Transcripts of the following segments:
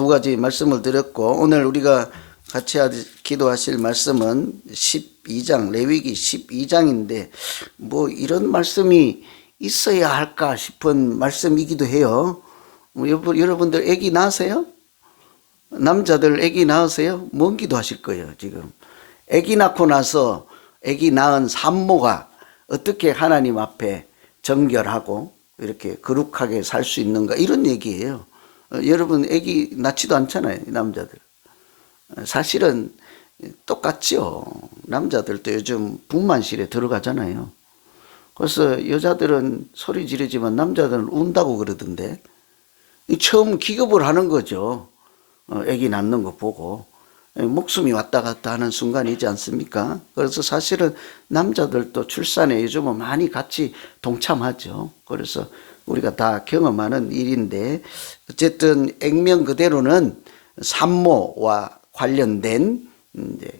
두 가지 말씀을 드렸고, 오늘 우리가 같이 기도하실 말씀은 12장, 레위기 12장인데, 뭐 이런 말씀이 있어야 할까 싶은 말씀이기도 해요. 여러분들 아기 낳으세요? 남자들 아기 낳으세요? 뭔 기도하실 거예요, 지금? 아기 낳고 나서 아기 낳은 산모가 어떻게 하나님 앞에 정결하고 이렇게 거룩하게 살 수 있는가, 이런 얘기예요. 여러분 아기 낳지도 않잖아요, 남자들. 사실은 똑같죠. 남자들도 요즘 분만실에 들어가잖아요. 그래서 여자들은 소리 지르지만 남자들은 운다고 그러던데, 처음 기겁을 하는 거죠. 아기 낳는 거 보고 목숨이 왔다 갔다 하는 순간이지 않습니까? 그래서 사실은 남자들도 출산에 요즘은 많이 같이 동참하죠. 그래서 우리가 다 경험하는 일인데, 어쨌든 액면 그대로는 산모와 관련된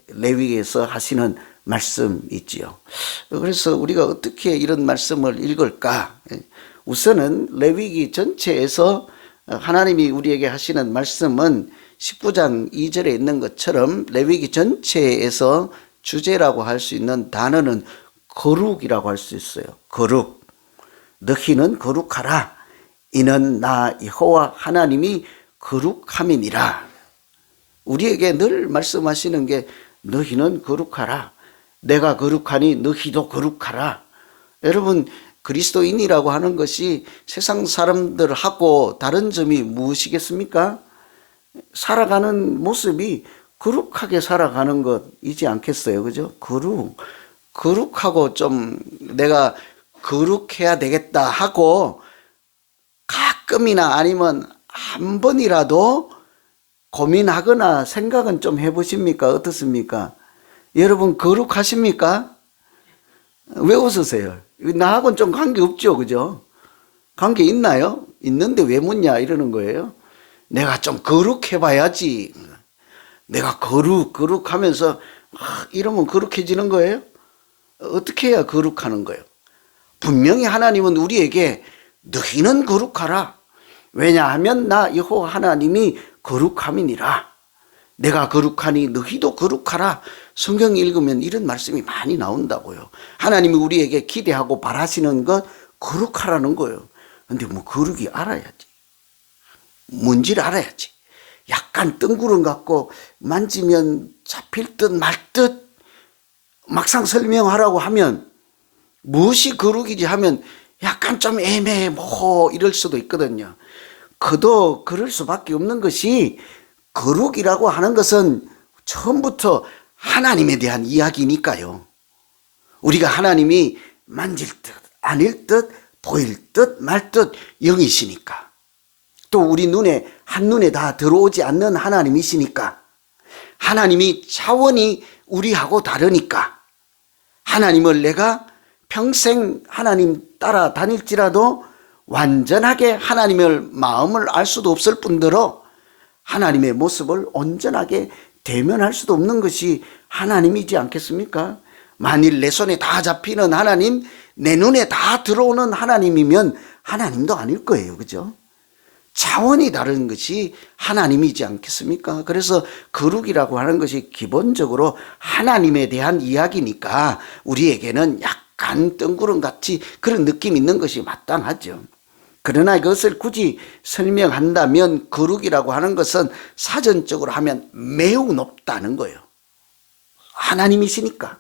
레위기에서 하시는 말씀 있지요. 그래서 우리가 어떻게 이런 말씀을 읽을까? 우선은 레위기 전체에서 하나님이 우리에게 하시는 말씀은 19장 2절에 있는 것처럼 레위기 전체에서 주제라고 할 수 있는 단어는 거룩이라고 할 수 있어요. 거룩. 너희는 거룩하라. 이는 나 여호와 하나님이 거룩함이니라. 우리에게 늘 말씀하시는 게 너희는 거룩하라. 내가 거룩하니 너희도 거룩하라. 여러분, 그리스도인이라고 하는 것이 세상 사람들하고 다른 점이 무엇이겠습니까? 살아가는 모습이 거룩하게 살아가는 것이지 않겠어요? 그죠? 거룩하고 좀 내가 거룩해야 되겠다 하고 가끔이나 아니면 한 번이라도 고민하거나 생각은 좀 해보십니까? 어떻습니까? 여러분 거룩하십니까? 왜 웃으세요? 나하고는 좀 관계없죠, 그죠? 관계 있나요? 있는데 왜 묻냐 이러는 거예요. 내가 좀 거룩해봐야지. 내가 거룩하면서 이러면 거룩해지는 거예요? 어떻게 해야 거룩하는 거예요? 분명히 하나님은 우리에게 너희는 거룩하라. 왜냐하면 나 여호와 하나님이 거룩함이니라. 내가 거룩하니 너희도 거룩하라. 성경 읽으면 이런 말씀이 많이 나온다고요. 하나님이 우리에게 기대하고 바라시는 것 거룩하라는 거예요. 근데 뭐 거룩이 알아야지. 뭔지를 알아야지. 약간 뜬구름 같고 만지면 잡힐 듯 말 듯 막상 설명하라고 하면 무엇이 거룩이지 하면 약간 좀 애매해 뭐 이럴 수도 있거든요. 그도 그럴 수밖에 없는 것이, 거룩이라고 하는 것은 처음부터 하나님에 대한 이야기니까요. 우리가 하나님이 만질 듯 아닐 듯 보일 듯 말 듯 영이시니까, 또 우리 눈에 한눈에 다 들어오지 않는 하나님이시니까, 하나님이 차원이 우리하고 다르니까, 하나님을 내가 평생 하나님 따라 다닐지라도 완전하게 하나님의 마음을 알 수도 없을 뿐더러 하나님의 모습을 온전하게 대면할 수도 없는 것이 하나님이지 않겠습니까? 만일 내 손에 다 잡히는 하나님, 내 눈에 다 들어오는 하나님이면 하나님도 아닐 거예요. 그죠? 차원이 다른 것이 하나님이지 않겠습니까? 그래서 거룩이라고 하는 것이 기본적으로 하나님에 대한 이야기니까 우리에게는 약간 뜬구름같이 그런 느낌 있는 것이 마땅하죠. 그러나 이것을 굳이 설명한다면 거룩이라고 하는 것은 사전적으로 하면 매우 높다는 거예요. 하나님이시니까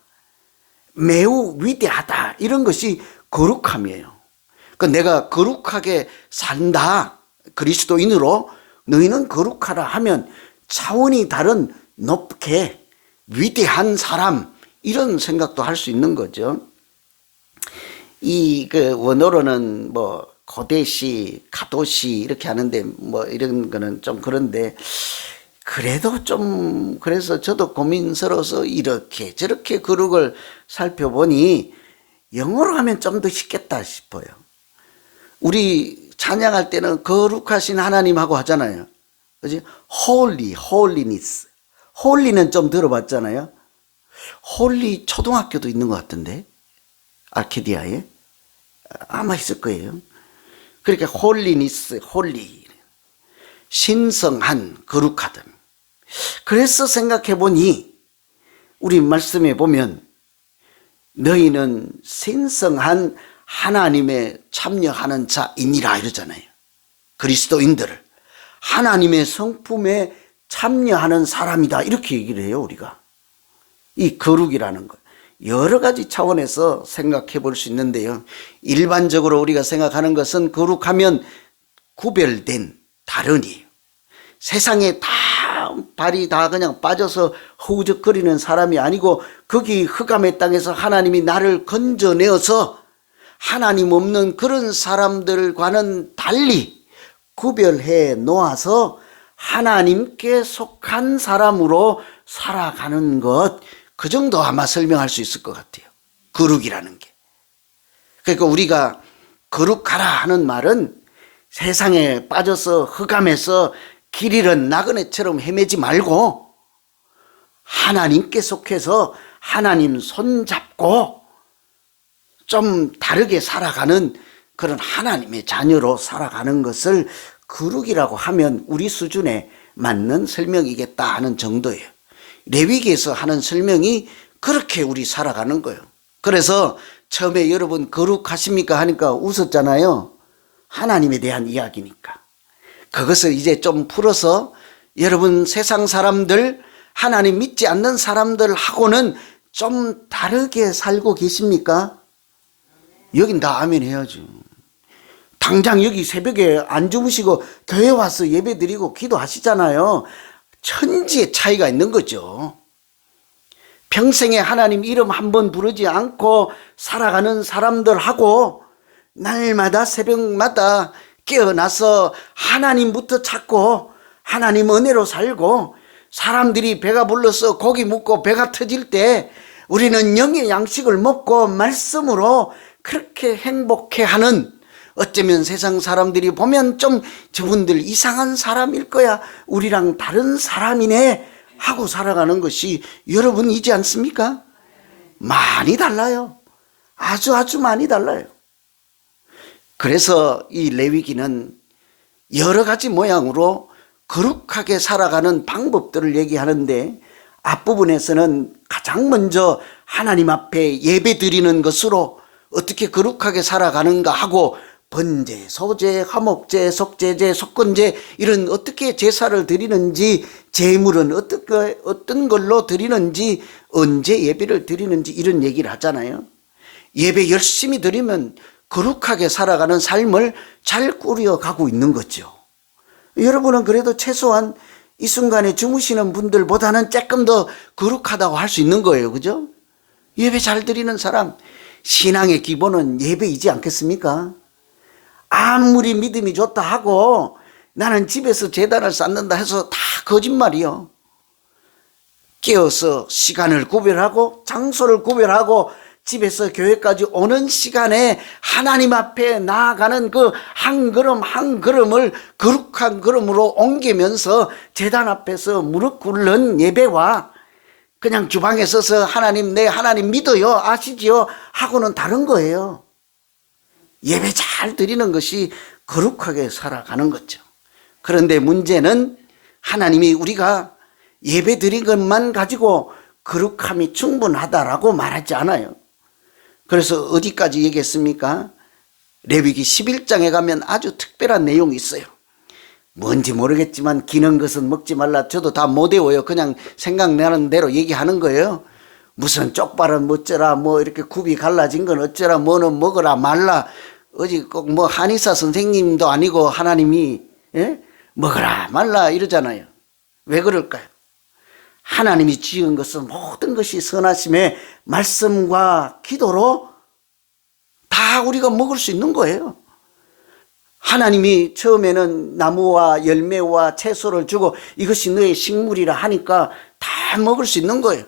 매우 위대하다, 이런 것이 거룩함이에요. 그러니까 내가 거룩하게 산다, 그리스도인으로 너희는 거룩하라 하면 차원이 다른 높게 위대한 사람, 이런 생각도 할 수 있는 거죠. 원어로는 뭐 고대시, 가도시 이렇게 하는데 뭐 이런 거는 좀 그런데, 그래도 좀, 그래서 저도 고민스러워서 이렇게 저렇게 거룩을 살펴보니 영어로 하면 좀 더 쉽겠다 싶어요. 우리 찬양할 때는 거룩하신 하나님하고 하잖아요. 그지? holiness. 홀리는 좀 들어봤잖아요. 홀리 초등학교도 있는 것 같은데, 아케디아에 아마 있을 거예요. 그러니까 홀리니스, 홀리. 신성한 거룩하든. 그래서 생각해 보니 우리 말씀에 보면 너희는 신성한 하나님에 참여하는 자이니라 이러잖아요. 그리스도인들을 하나님의 성품에 참여하는 사람이다 이렇게 얘기를 해요. 우리가 이 거룩이라는 것 여러 가지 차원에서 생각해 볼 수 있는데요. 일반적으로 우리가 생각하는 것은 거룩하면 구별된 다른이에요. 세상에 다 발이 다 그냥 빠져서 허우적거리는 사람이 아니고 거기 흑암의 땅에서 하나님이 나를 건져내어서 하나님 없는 그런 사람들과는 달리 구별해 놓아서 하나님께 속한 사람으로 살아가는 것, 그 정도 아마 설명할 수 있을 것 같아요. 거룩이라는 게. 그러니까 우리가 거룩하라 하는 말은 세상에 빠져서 흑암에서 길 잃은 나그네처럼 헤매지 말고 하나님께 속해서 하나님 손잡고 좀 다르게 살아가는 그런 하나님의 자녀로 살아가는 것을 거룩이라고 하면 우리 수준에 맞는 설명이겠다 하는 정도예요. 레위기에서 하는 설명이 그렇게 우리 살아가는 거예요. 그래서 처음에 여러분 거룩하십니까 하니까 웃었잖아요. 하나님에 대한 이야기니까. 그것을 이제 좀 풀어서 여러분 세상 사람들, 하나님 믿지 않는 사람들하고는 좀 다르게 살고 계십니까? 여긴 다 아멘 해야죠. 당장 여기 새벽에 안 주무시고 교회 와서 예배 드리고 기도하시잖아요. 천지의 차이가 있는 거죠. 평생에 하나님 이름 한 번 부르지 않고 살아가는 사람들하고 날마다 새벽마다 깨어나서 하나님부터 찾고 하나님 은혜로 살고 사람들이 배가 불러서 고기 먹고 배가 터질 때 우리는 영의 양식을 먹고 말씀으로 그렇게 행복해하는, 어쩌면 세상 사람들이 보면 좀 저분들 이상한 사람일 거야, 우리랑 다른 사람이네 하고 살아가는 것이 여러분이지 않습니까? 많이 달라요. 아주 많이 달라요. 그래서 이 레위기는 여러 가지 모양으로 거룩하게 살아가는 방법들을 얘기하는데 앞부분에서는 가장 먼저 하나님 앞에 예배 드리는 것으로 어떻게 거룩하게 살아가는가 하고 번제, 소제, 화목제, 속제제, 속건제 이런 어떻게 제사를 드리는지, 제물은 어떤 걸로 드리는지, 언제 예배를 드리는지 이런 얘기를 하잖아요. 예배 열심히 드리면 거룩하게 살아가는 삶을 잘 꾸려가고 있는 거죠. 여러분은 그래도 최소한 이 순간에 주무시는 분들보다는 조금 더 거룩하다고 할 수 있는 거예요. 그죠? 예배 잘 드리는 사람, 신앙의 기본은 예배이지 않겠습니까? 아무리 믿음이 좋다 하고 나는 집에서 제단을 쌓는다 해서 다 거짓말이요. 깨어서 시간을 구별하고 장소를 구별하고 집에서 교회까지 오는 시간에 하나님 앞에 나아가는 그 한 걸음 한 걸음을 거룩한 걸음으로 옮기면서 제단 앞에서 무릎 꿇는 예배와 그냥 주방에 서서 하나님, 내 하나님 믿어요, 아시지요 하고는 다른 거예요. 예배 잘 드리는 것이 거룩하게 살아가는 거죠. 그런데 문제는 하나님이 우리가 예배 드린 것만 가지고 거룩함이 충분하다라고 말하지 않아요. 그래서 어디까지 얘기했습니까? 레위기 11장에 가면 아주 특별한 내용이 있어요. 뭔지 모르겠지만 기는 것은 먹지 말라. 저도 다 못 외워요. 그냥 생각나는 대로 얘기하는 거예요. 무슨 쪽발은 어쩌라, 뭐 이렇게 굽이 갈라진 건 어쩌라, 뭐는 먹어라 말라. 어디 꼭 뭐 한의사 선생님도 아니고 하나님이 먹어라 말라 이러잖아요. 왜 그럴까요? 하나님이 지은 것은 모든 것이 선하심에 말씀과 기도로 다 우리가 먹을 수 있는 거예요. 하나님이 처음에는 나무와 열매와 채소를 주고 이것이 너의 식물이라 하니까 다 먹을 수 있는 거예요.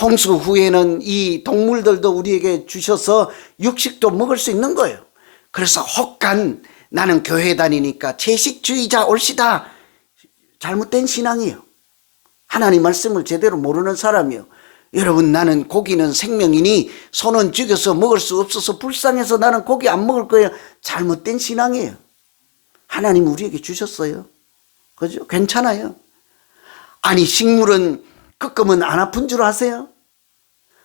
홍수 후에는 이 동물들도 우리에게 주셔서 육식도 먹을 수 있는 거예요. 그래서 혹간 나는 교회 다니니까 채식주의자 올시다. 잘못된 신앙이에요. 하나님 말씀을 제대로 모르는 사람이에요. 여러분, 나는 고기는 생명이니 소는 죽여서 먹을 수 없어서 불쌍해서 나는 고기 안 먹을 거예요. 잘못된 신앙이에요. 하나님 우리에게 주셨어요. 그죠? 괜찮아요. 아니, 식물은 꺾으면 안 아픈 줄 아세요?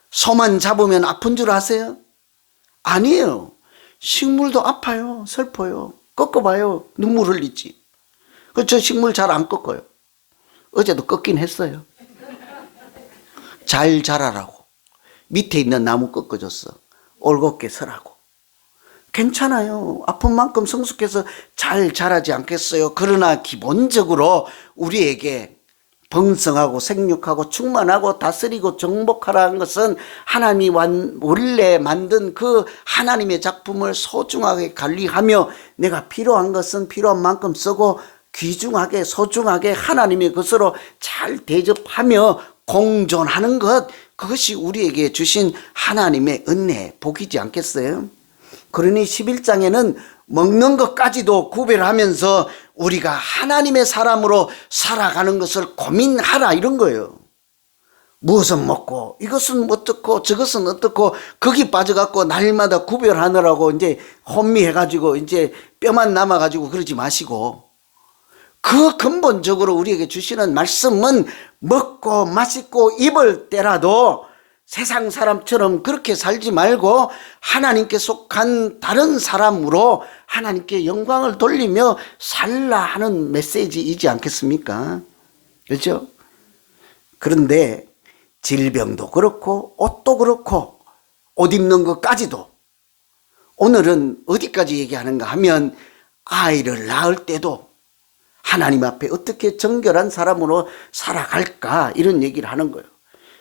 소만 잡으면 아픈 줄 아세요? 아니에요. 식물도 아파요. 슬퍼요. 꺾어봐요. 눈물 흘리지. 저 식물 잘 안 꺾어요. 어제도 꺾긴 했어요. 잘 자라라고. 밑에 있는 나무 꺾어줬어. 올곧게 서라고. 괜찮아요. 아픈 만큼 성숙해서 잘 자라지 않겠어요. 그러나 기본적으로 우리에게 번성하고 생육하고 충만하고 다스리고 정복하라는 것은 하나님이 원래 만든 그 하나님의 작품을 소중하게 관리하며 내가 필요한 것은 필요한 만큼 쓰고 귀중하게 소중하게 하나님의 것으로 잘 대접하며 공존하는 것, 그것이 우리에게 주신 하나님의 은혜, 복이지 않겠어요? 그러니 11장에는 먹는 것까지도 구별하면서 우리가 하나님의 사람으로 살아가는 것을 고민하라 이런 거예요. 무엇은 먹고 이것은 어떻고 저것은 어떻고 거기 빠져갖고 날마다 구별하느라고 이제 혼미해가지고 이제 뼈만 남아가지고 그러지 마시고, 그 근본적으로 우리에게 주시는 말씀은 먹고 마시고 입을 때라도 세상 사람처럼 그렇게 살지 말고 하나님께 속한 다른 사람으로 하나님께 영광을 돌리며 살라 하는 메시지이지 않겠습니까? 그렇죠? 그런데 질병도 그렇고 옷도 그렇고 옷 입는 것까지도 오늘은 어디까지 얘기하는가 하면 아이를 낳을 때도 하나님 앞에 어떻게 정결한 사람으로 살아갈까 이런 얘기를 하는 거예요.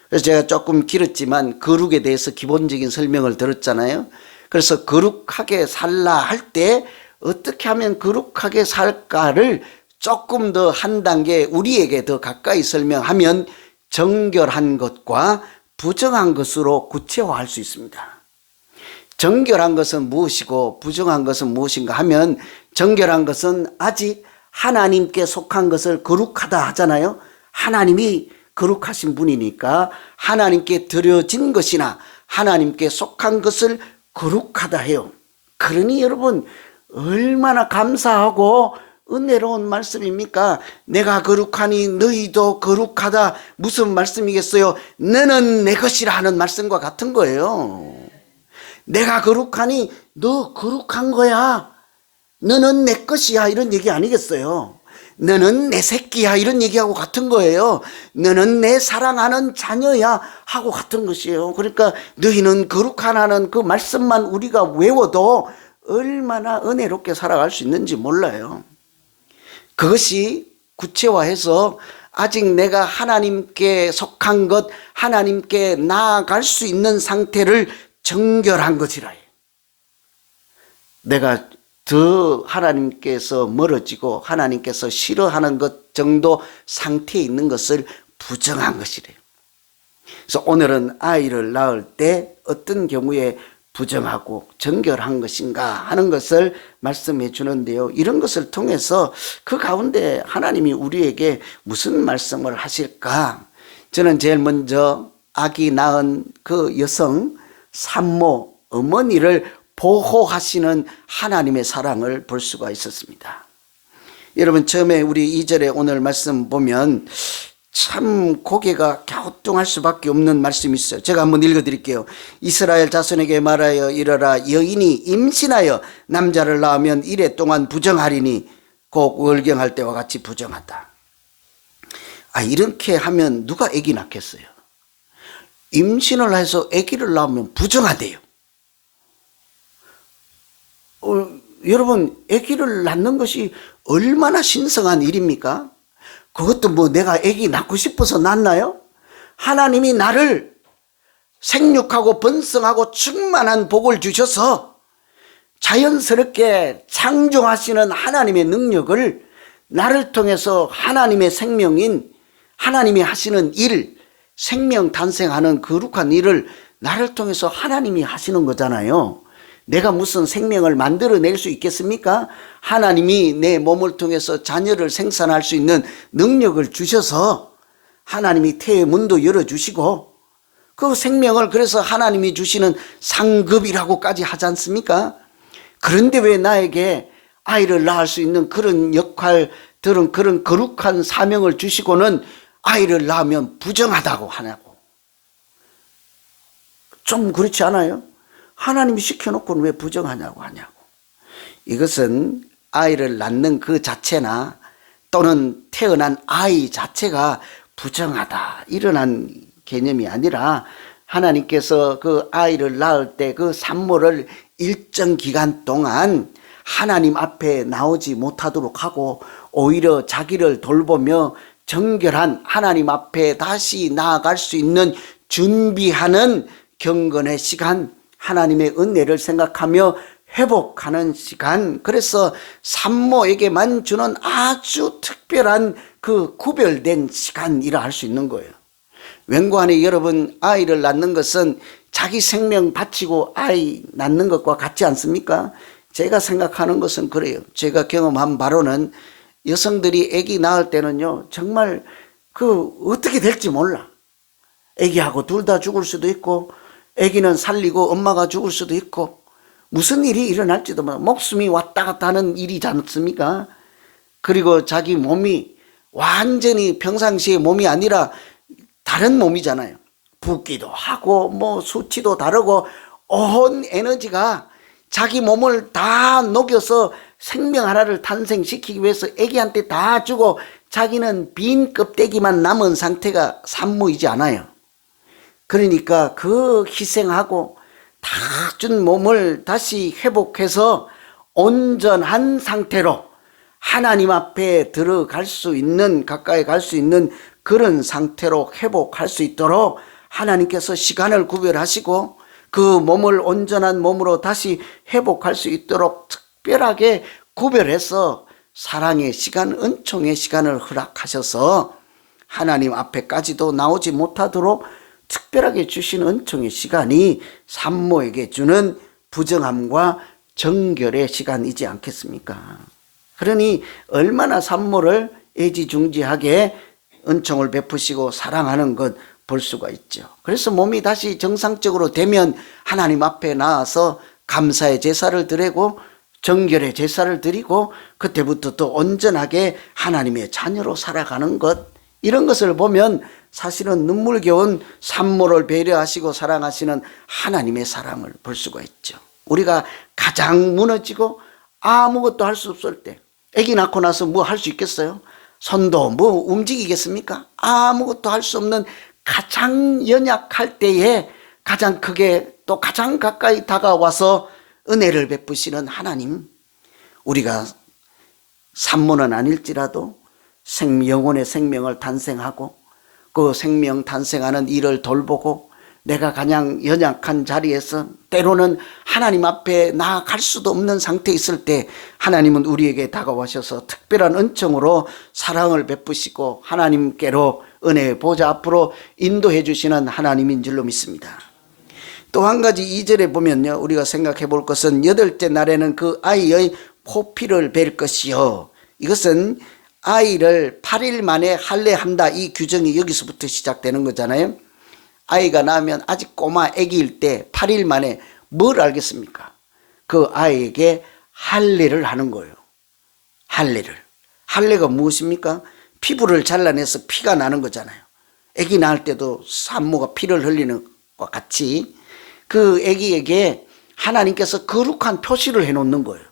그래서 제가 조금 길었지만 거룩에 대해서 기본적인 설명을 들었잖아요. 그래서 거룩하게 살라 할 때 어떻게 하면 거룩하게 살까를 조금 더 한 단계 우리에게 더 가까이 설명하면 정결한 것과 부정한 것으로 구체화할 수 있습니다. 정결한 것은 무엇이고 부정한 것은 무엇인가 하면, 정결한 것은 아직 하나님께 속한 것을 거룩하다 하잖아요. 하나님이 거룩하신 분이니까 하나님께 드려진 것이나 하나님께 속한 것을 거룩하다 해요. 그러니 여러분 얼마나 감사하고 은혜로운 말씀입니까? 내가 거룩하니 너희도 거룩하다. 무슨 말씀이겠어요? 너는 내 것이라 하는 말씀과 같은 거예요. 내가 거룩하니 너 거룩한 거야. 너는 내 것이야 이런 얘기 아니겠어요? 너는 내 새끼야 이런 얘기하고 같은 거예요. 너는 내 사랑하는 자녀야 하고 같은 것이에요. 그러니까 너희는 거룩하다는 그 말씀만 우리가 외워도 얼마나 은혜롭게 살아갈 수 있는지 몰라요. 그것이 구체화해서 아직 내가 하나님께 속한 것, 하나님께 나아갈 수 있는 상태를 정결한 것이라 해요. 내가 더 하나님께서 멀어지고 하나님께서 싫어하는 것 정도 상태에 있는 것을 부정한 것이래요. 그래서 오늘은 아이를 낳을 때 어떤 경우에 부정하고 정결한 것인가 하는 것을 말씀해 주는데요. 이런 것을 통해서 그 가운데 하나님이 우리에게 무슨 말씀을 하실까? 저는 제일 먼저 아기 낳은 그 여성 산모 어머니를 보호하시는 하나님의 사랑을 볼 수가 있었습니다. 여러분 처음에 우리 2절에 오늘 말씀 보면 참 고개가 갸우뚱할 수밖에 없는 말씀이 있어요. 제가 한번 읽어드릴게요. 이스라엘 자손에게 말하여 이르라. 여인이 임신하여 남자를 낳으면 이래 동안 부정하리니 곧 월경할 때와 같이 부정하다. 이렇게 하면 누가 아기 낳겠어요? 임신을 해서 아기를 낳으면 부정하대요. 여러분 아기를 낳는 것이 얼마나 신성한 일입니까? 그것도 뭐 내가 아기 낳고 싶어서 낳나요? 하나님이 나를 생육하고 번성하고 충만한 복을 주셔서 자연스럽게 창조하시는 하나님의 능력을 나를 통해서 하나님의 생명인 하나님이 하시는 일, 생명 탄생하는 거룩한 일을 나를 통해서 하나님이 하시는 거잖아요. 내가 무슨 생명을 만들어낼 수 있겠습니까? 하나님이 내 몸을 통해서 자녀를 생산할 수 있는 능력을 주셔서 하나님이 태의 문도 열어주시고 그 생명을 그래서 하나님이 주시는 상급이라고까지 하지 않습니까? 그런데 왜 나에게 아이를 낳을 수 있는 그런 역할, 들은 그런 거룩한 사명을 주시고는 아이를 낳으면 부정하다고 하냐고. 좀 그렇지 않아요? 하나님이 시켜놓고는 왜 부정하냐고 하냐고. 이것은 아이를 낳는 그 자체나 또는 태어난 아이 자체가 부정하다, 일어난 개념이 아니라 하나님께서 그 아이를 낳을 때 그 산모를 일정 기간 동안 하나님 앞에 나오지 못하도록 하고 오히려 자기를 돌보며 정결한 하나님 앞에 다시 나아갈 수 있는 준비하는 경건의 시간, 하나님의 은혜를 생각하며 회복하는 시간, 그래서 산모에게만 주는 아주 특별한 그 구별된 시간이라 할 수 있는 거예요. 웬간에 여러분 아이를 낳는 것은 자기 생명 바치고 아이 낳는 것과 같지 않습니까? 제가 생각하는 것은 그래요. 제가 경험한 바로는 여성들이 아기 낳을 때는요, 정말 어떻게 될지 몰라. 아기하고 둘 다 죽을 수도 있고, 아기는 살리고 엄마가 죽을 수도 있고, 무슨 일이 일어날지도 몰라. 목숨이 왔다 갔다 하는 일이지 않습니까? 그리고 자기 몸이 완전히 평상시의 몸이 아니라 다른 몸이잖아요. 붓기도 하고 수치도 다르고 온 에너지가 자기 몸을 다 녹여서 생명 하나를 탄생시키기 위해서 아기한테 다 주고 자기는 빈 껍데기만 남은 상태가 산모이지 않아요. 그러니까 그 희생하고 다 준 몸을 다시 회복해서 온전한 상태로 하나님 앞에 들어갈 수 있는, 가까이 갈 수 있는 그런 상태로 회복할 수 있도록 하나님께서 시간을 구별하시고 그 몸을 온전한 몸으로 다시 회복할 수 있도록 특별하게 구별해서 사랑의 시간, 은총의 시간을 허락하셔서 하나님 앞에까지도 나오지 못하도록 특별하게 주신 은총의 시간이 산모에게 주는 부정함과 정결의 시간이지 않겠습니까? 그러니 얼마나 산모를 애지중지하게 은총을 베푸시고 사랑하는 것 볼 수가 있죠. 그래서 몸이 다시 정상적으로 되면 하나님 앞에 나와서 감사의 제사를 드리고 정결의 제사를 드리고 그때부터 또 온전하게 하나님의 자녀로 살아가는 것, 이런 것을 보면 사실은 눈물겨운 산모를 배려하시고 사랑하시는 하나님의 사랑을 볼 수가 있죠. 우리가 가장 무너지고 아무것도 할 수 없을 때, 아기 낳고 나서 뭐 할 수 있겠어요? 손도 움직이겠습니까? 아무것도 할 수 없는 가장 연약할 때에 가장 크게 또 가장 가까이 다가와서 은혜를 베푸시는 하나님, 우리가 산모는 아닐지라도 영혼의 생명을 탄생하고 그 생명 탄생하는 일을 돌보고 내가 가장 연약한 자리에서 때로는 하나님 앞에 나아갈 수도 없는 상태에 있을 때 하나님은 우리에게 다가와셔서 특별한 은총으로 사랑을 베푸시고 하나님께로 은혜의 보좌 앞으로 인도해 주시는 하나님인 줄로 믿습니다. 또 한 가지 2절에 보면요, 우리가 생각해 볼 것은 8째 날에는 그 아이의 포피를 벨 것이요. 이것은 아이를 8일 만에 할례한다, 이 규정이 여기서부터 시작되는 거잖아요. 아이가 낳으면 아직 꼬마 아기일 때 8일 만에 뭘 알겠습니까? 그 아이에게 할례를 하는 거예요. 할례가 무엇입니까? 피부를 잘라내서 피가 나는 거잖아요. 아기 낳을 때도 산모가 피를 흘리는 것과 같이 그 아기에게 하나님께서 거룩한 표시를 해놓는 거예요.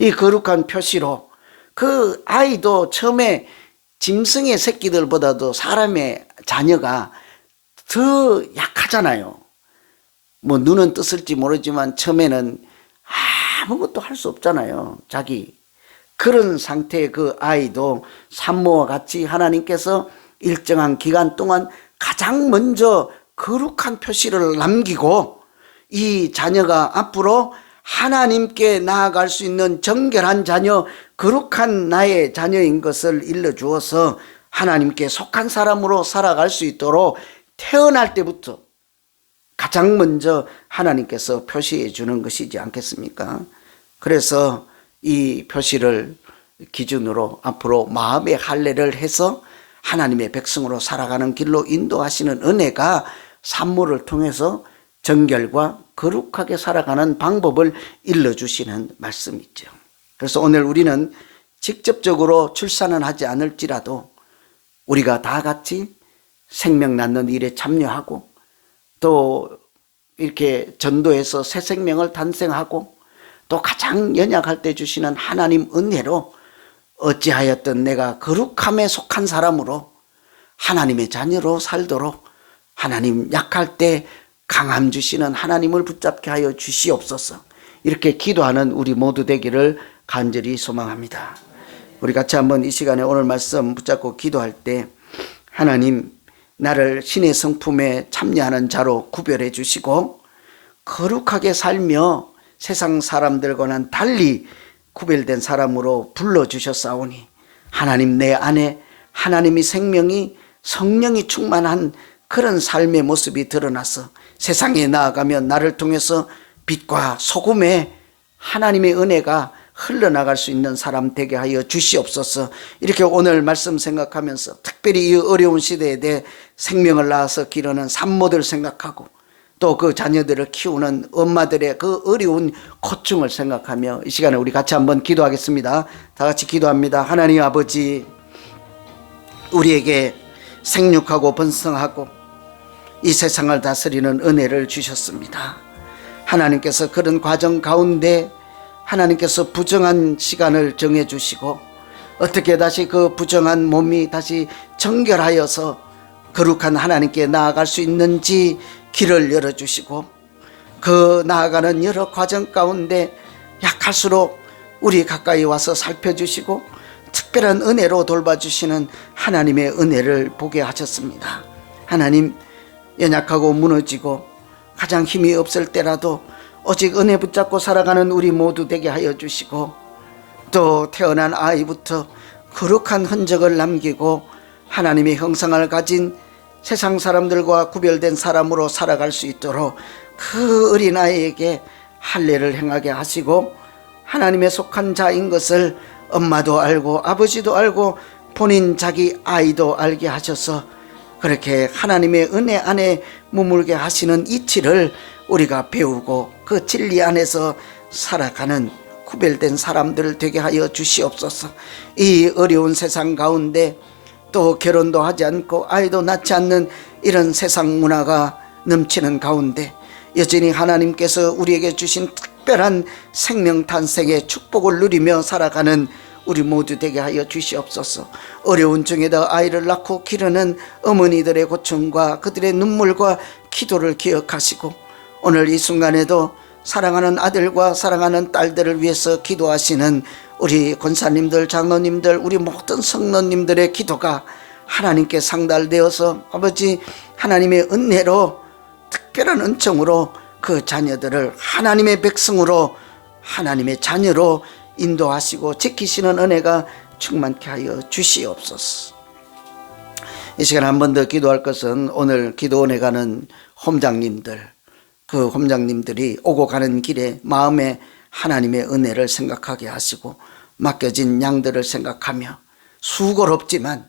이 거룩한 표시로 그 아이도 처음에 짐승의 새끼들보다도 사람의 자녀가 더 약하잖아요. 눈은 떴을지 모르지만 처음에는 아무것도 할 수 없잖아요. 그런 상태의 그 아이도 산모와 같이 하나님께서 일정한 기간 동안 가장 먼저 거룩한 표시를 남기고 이 자녀가 앞으로 하나님께 나아갈 수 있는 정결한 자녀, 거룩한 나의 자녀인 것을 일러주어서 하나님께 속한 사람으로 살아갈 수 있도록 태어날 때부터 가장 먼저 하나님께서 표시해 주는 것이지 않겠습니까? 그래서 이 표시를 기준으로 앞으로 마음의 할례를 해서 하나님의 백성으로 살아가는 길로 인도하시는 은혜가 산모를 통해서 정결과 거룩하게 살아가는 방법을 일러주시는 말씀이죠. 그래서 오늘 우리는 직접적으로 출산은 하지 않을지라도 우리가 다 같이 생명 낳는 일에 참여하고 또 이렇게 전도해서 새 생명을 탄생하고 또 가장 연약할 때 주시는 하나님 은혜로 어찌하였든 내가 거룩함에 속한 사람으로 하나님의 자녀로 살도록 하나님 약할 때 강함 주시는 하나님을 붙잡게 하여 주시옵소서. 이렇게 기도하는 우리 모두 되기를 간절히 소망합니다. 우리 같이 한번 이 시간에 오늘 말씀 붙잡고 기도할 때 하나님 나를 신의 성품에 참여하는 자로 구별해 주시고 거룩하게 살며 세상 사람들과는 달리 구별된 사람으로 불러주셨사오니 하나님 내 안에 하나님의 생명이 성령이 충만한 그런 삶의 모습이 드러나서 세상에 나아가면 나를 통해서 빛과 소금의 하나님의 은혜가 흘러나갈 수 있는 사람 되게 하여 주시옵소서. 이렇게 오늘 말씀 생각하면서 특별히 이 어려운 시대에 대해 생명을 낳아서 기르는 산모들 생각하고 또 그 자녀들을 키우는 엄마들의 그 어려운 고충을 생각하며 이 시간에 우리 같이 한번 기도하겠습니다. 다 같이 기도합니다. 하나님 아버지, 우리에게 생육하고 번성하고 이 세상을 다스리는 은혜를 주셨습니다. 하나님께서 그런 과정 가운데 하나님께서 부정한 시간을 정해주시고 어떻게 다시 그 부정한 몸이 다시 정결하여서 거룩한 하나님께 나아갈 수 있는지 길을 열어주시고 그 나아가는 여러 과정 가운데 약할수록 우리 가까이 와서 살펴주시고 특별한 은혜로 돌봐주시는 하나님의 은혜를 보게 하셨습니다. 하나님, 연약하고 무너지고 가장 힘이 없을 때라도 오직 은혜 붙잡고 살아가는 우리 모두 되게 하여 주시고 또 태어난 아이부터 거룩한 흔적을 남기고 하나님의 형상을 가진 세상 사람들과 구별된 사람으로 살아갈 수 있도록 그 어린아이에게 할례를 행하게 하시고 하나님의 속한 자인 것을 엄마도 알고 아버지도 알고 본인 자기 아이도 알게 하셔서 그렇게 하나님의 은혜 안에 머물게 하시는 이치를 우리가 배우고 그 진리 안에서 살아가는 구별된 사람들 되게 하여 주시옵소서. 이 어려운 세상 가운데 또 결혼도 하지 않고 아이도 낳지 않는 이런 세상 문화가 넘치는 가운데 여전히 하나님께서 우리에게 주신 특별한 생명 탄생의 축복을 누리며 살아가는 우리 모두 되게 하여 주시옵소서. 어려운 중에도 아이를 낳고 기르는 어머니들의 고충과 그들의 눈물과 기도를 기억하시고 오늘 이 순간에도 사랑하는 아들과 사랑하는 딸들을 위해서 기도하시는 우리 권사님들, 장로님들, 우리 모든 성도님들의 기도가 하나님께 상달되어서 아버지 하나님의 은혜로 특별한 은총으로 그 자녀들을 하나님의 백성으로 하나님의 자녀로 인도하시고 지키시는 은혜가 충만케 하여 주시옵소서. 이 시간 한 번 더 기도할 것은 오늘 기도원에 가는 홈장님들, 그 홈장님들이 오고 가는 길에 마음에 하나님의 은혜를 생각하게 하시고 맡겨진 양들을 생각하며 수고롭지만